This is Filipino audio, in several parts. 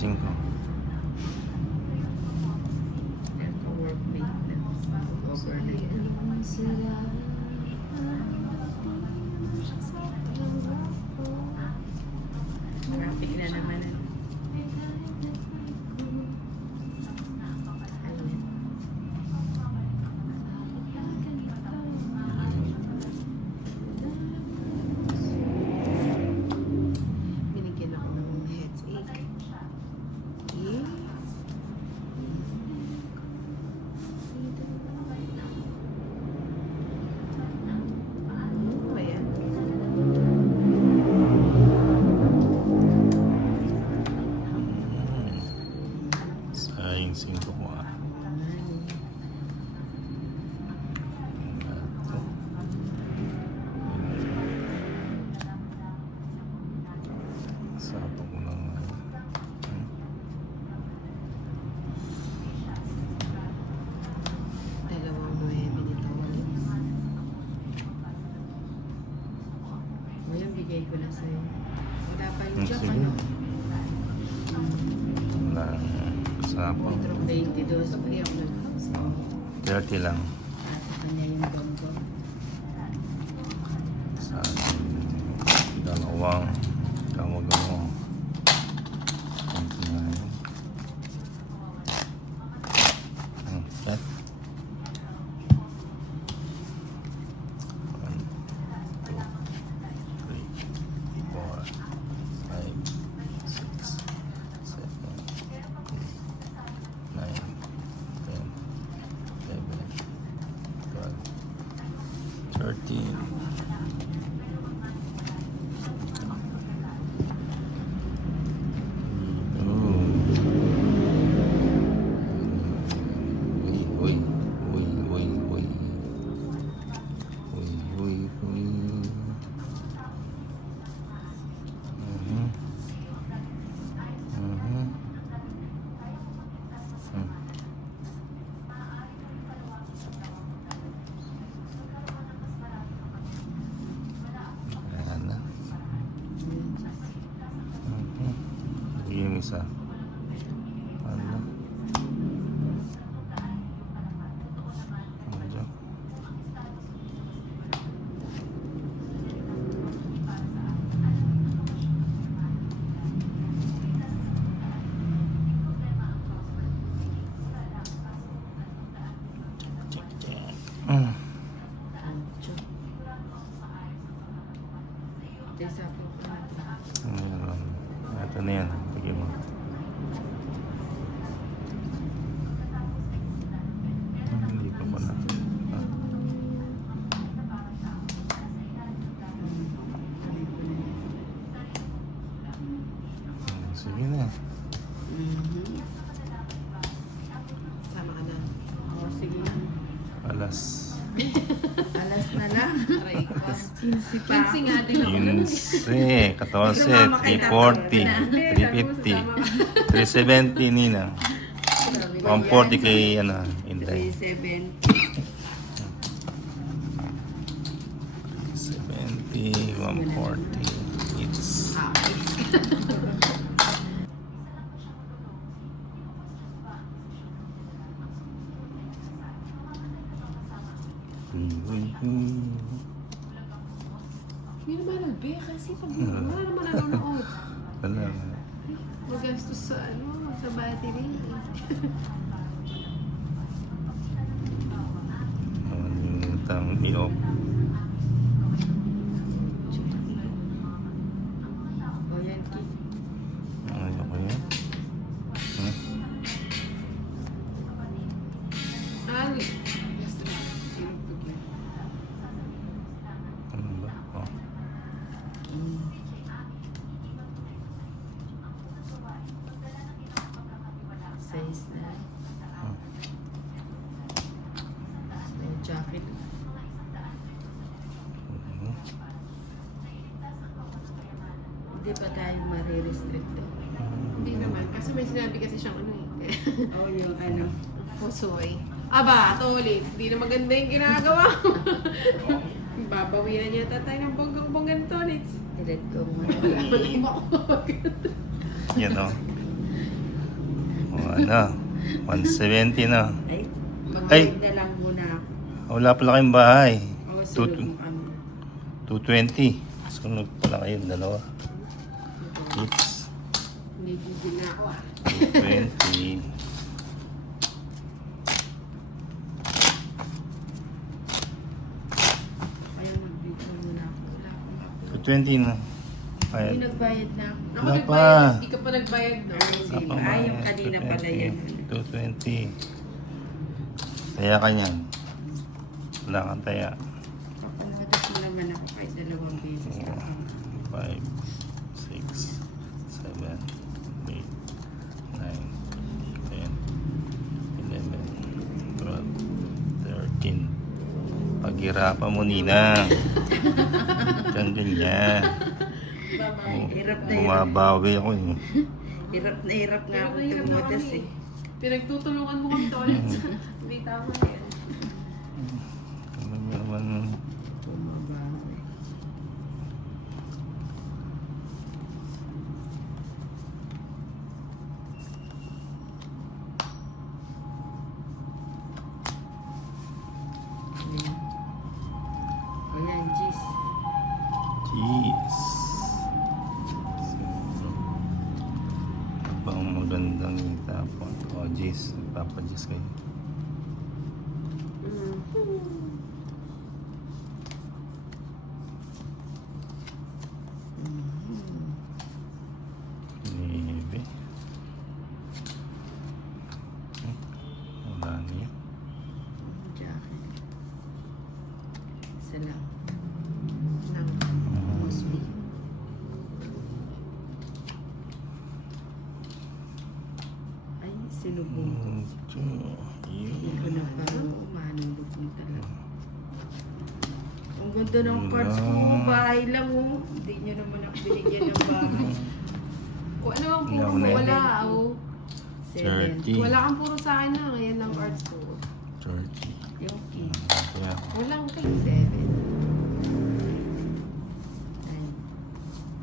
gising ko. Workmate na. Overnight. Traffic na naman. Binigyan ako ng headache. Okay. Ayan. Sayang 5 ko ah. Sapo ko lang. Dalawang 9 nito ulit. Ngayon, bigay ko na sa'yo. Wala pa yung job, Sige. ano? Wala. Sapo. Wardrobe 22. Pwede ako nag-house. 30 lang. Sa kanya yung bongo. Sa dalawang gamo-gamo. 29. Set. 1, 2, 3, 4, 5, 6, 7, 8, 9, 10, 11, 12, 13. Uy. Ayan na. Sige yung isa. Ano? Ano dyan? Ancho. Ito yung sabi ko natin. Ito na yan. Bigyan mo. Hindi pa pala. Sige na. Sama ka na. Oo, sige. Alas. Alas na lang. 15 pa. 15 nga din ako. 15, 14, 340, 350, 370 nina. 140 kay ano, Inday. 70, 140. It's Hindi naman nagbe kasi pag wala naman nanonood. wala. Magastos sa ano, sa battery. Yung tang i-off. O yan, Ki. Ano ko yan? Ano? Ano ba? Oh. Size na. May jacket. Hindi ba tayo marirestrict to? Hindi naman. Kasi may sinabi kasi siyang ano eh. Oo, yung ano. Pusoy. Aba, tulit. Hindi na maganda yung ginagawa. Babawian niya tayo ng bonggang tolits. Delete ko muna. Wala mo ako. Yan o. ano? 170 na. Ay, Ay! magbayad na lang muna ako. Wala pala kayong bahay. O, sunod mo kami. 220. Sunod pala kayong dalawa. Oops. Hindi gigil na ako 220. Ayaw mag-video muna ako. Wala akong ako. 220 na. Ayan. Hindi nagbayad na ako. Ako Wala nagbayad, pa. hindi ka pa nagbayad, no? Ay, yung kanina pala yan. 220. Taya ka niyan. Wala kang taya. Papaladas mo naman ako kahit 2 beses na ako. 5, 6, 7, 8, 9, 10, 11, 12, 13. Paghirapan mo, Nina. Diyan, ganyan. Oh, Hirap na hirap. bumabawi ako eh. Hirap na hirap nga ako Hirap na tumudas kami. eh. Pinagtutulungan mo kami ulit sa... Hindi tama yan. Ano ba naman? Bumabawi. Ayan. Ayan, jeez. Jeez. Pang magandang tapon. Oh, jeez. Nagpapajeez kayo. Nebe. Wala niya. Jacket. Isa lang. Nang Mostly. Ay, sinubong ko. Hindi ko na parang umanulog mo talaga. Ang ganda ng cards ko. Bahay lang oh. Hindi nyo naman ako binigyan ng bahay. O ano ang puro Wala mo? na eh. Wala, oh. 7. 30. Wala kang puro sa akin na. Ngayon lang cards ko. 30. Yoki. Kaya, Walang kay 7. 9,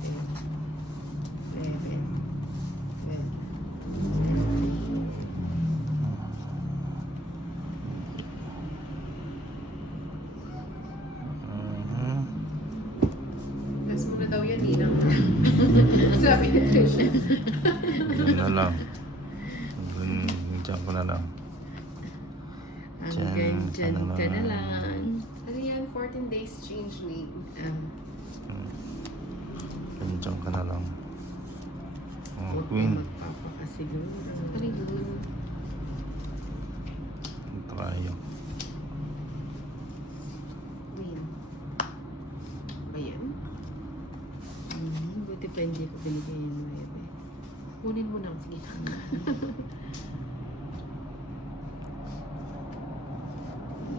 10, 11, 12. Last mo na daw yan, Ninang. Sabi ni Trisha. yun na lang. Diyan ko na lang. Hanggang Dyan dyan ka ka na na lang. lang. Ano yan? 14 days change name. Diyan ka na lang. Oh, Queen. Magpapakasiguro. Ano yun? Tayo. Queen. Ba yan? Buti pa hindi ko binigay yung 9. Kunin mo nang. Sige.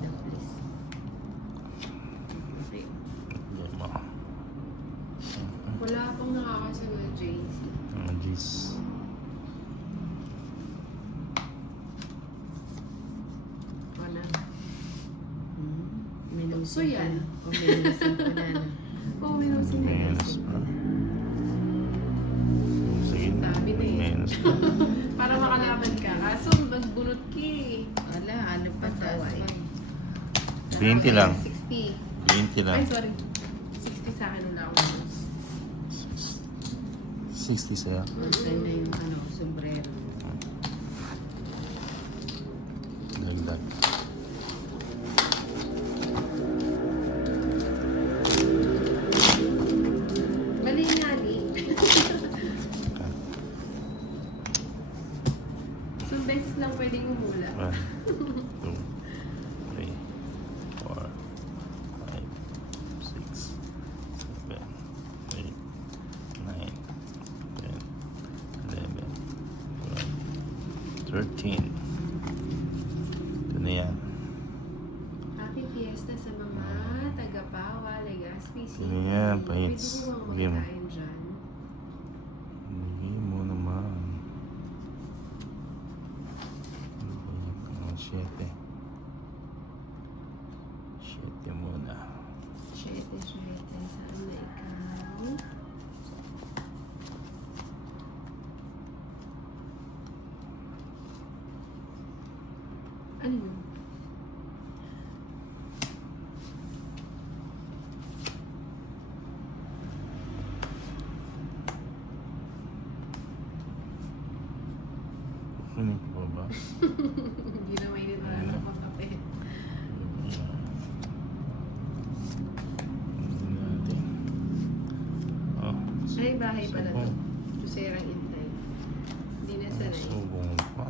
Please. Okay. Lima. Wala pang nakakasagot, JC. Jeez. Wala. Minusin So, yan. O minusin ko na lang. Oo, may nasin na yan. Menos pa. Sige na. Sabi na eh. Menos pa. Para makalaban ka. Kaso, magbunot ka eh. Wala, ano pa taas pa. 20 lang. 60. 20 lang. Ay, sorry. 60 sa akin wala akong 60 sa'yo. Sa'yo na yung ano, sombrero. Dagdag. Mali nga ni. So, beses lang pwedeng humula. 1, 2, 3, 4, 5, 6, 7, 8, 9, 10, 11, 12, 13. Ito na yan. Happy Fiesta sa mga taga-Pawa, Legazpi City. Sige yan, Pahits. Pwede mo Sige mo. bang makikain dyan? Hindi mo naman. 7. 7 muna. 7. Saan na ikaw? 7. Hindi na mainit na lang ang kape. Oh, Ay, bahay pala to. subong. Tuserang intay. Hindi na sanay. Subong pa.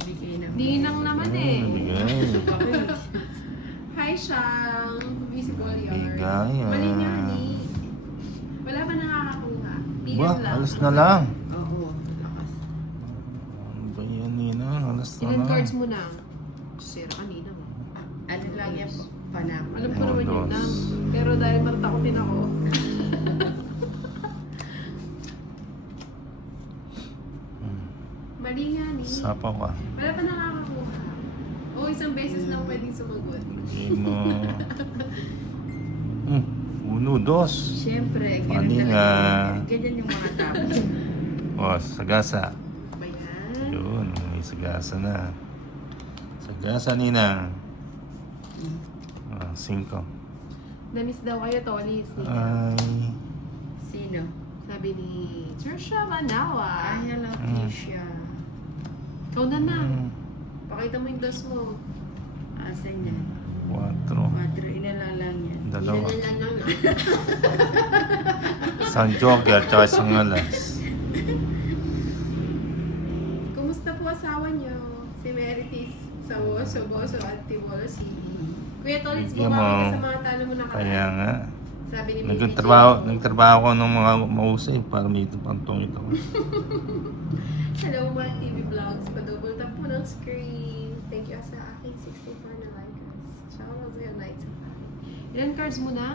Bigay na. Ninang naman eh. Bigay. Hi, Shang! Visible yard. Bigay, ah. Mali nga ni. Wala pa nakakakuha. PM Ba, lang. alas na lang. Oo, lakas. Ano ba yan, Nina? Alas na Ilan lang. cards mo na? Sira kanina mo. Ano lang yan, panako. Alam ko naman yun Dos. na. Pero dahil matatakopin ako. Mali nga ni. Sapaw ka. Wala pa nakakakuha. O isang beses lang pwedeng sumagot. Bigay mo. Uno, dos. Siyempre, Mali ganyan nga. talaga. Ganyan yung mga tao. Oh, sagasa. Ba yan? Yun, may sagasa na. Sagasa, Nina. Ah, 5. Na-miss daw kayo, Tolis. Ay. Sino? Sabi ni Trisha Manawa. Ay, hello, Tisha. Ikaw na na. Mm, Pakita mo yung dos mo. Asan yan? 4. 4, inala lang yan. Dalawa. Ilan. Isang joker, tsaka isang alas. Kumusta po asawa niyo? Si Meritis sa Boso at Tibolo City. Kuya Tolis, Bigyan bumawi ka mo. sa mga talo mo na Kaya nga. Sabi ni Baby Nagtrabaho ko ng mga mausay para may pantong ito. Hello, Mark TV Vlogs. Pa-double tap po ng screen. Thank you sa aking 64 na likers. Shoutout sa'yo, Nights of Fun. Ilan cards mo na?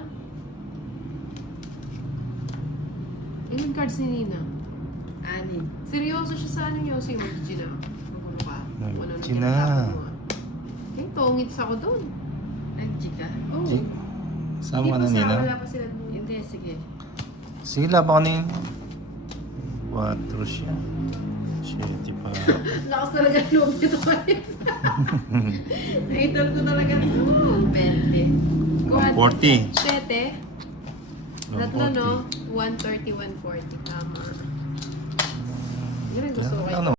Ilan cards ni Nina? 6. Seryoso siya sa ano niyo? Si Margie na. Magulo ka. Margie na. Eh, tongits ako doon. Nag-chika? Oh. Di- Sama ka na, Hindi po Nina. wala pa sila doon. Hindi, sige. Sila ba kanina? 4 siya. 7 pa. Lakas talaga ang loob nito guys. Naitol ko talaga. 20. 40. 7. Tatlo, no? 130, 140. Tama. Yun ang gusto ko kayo.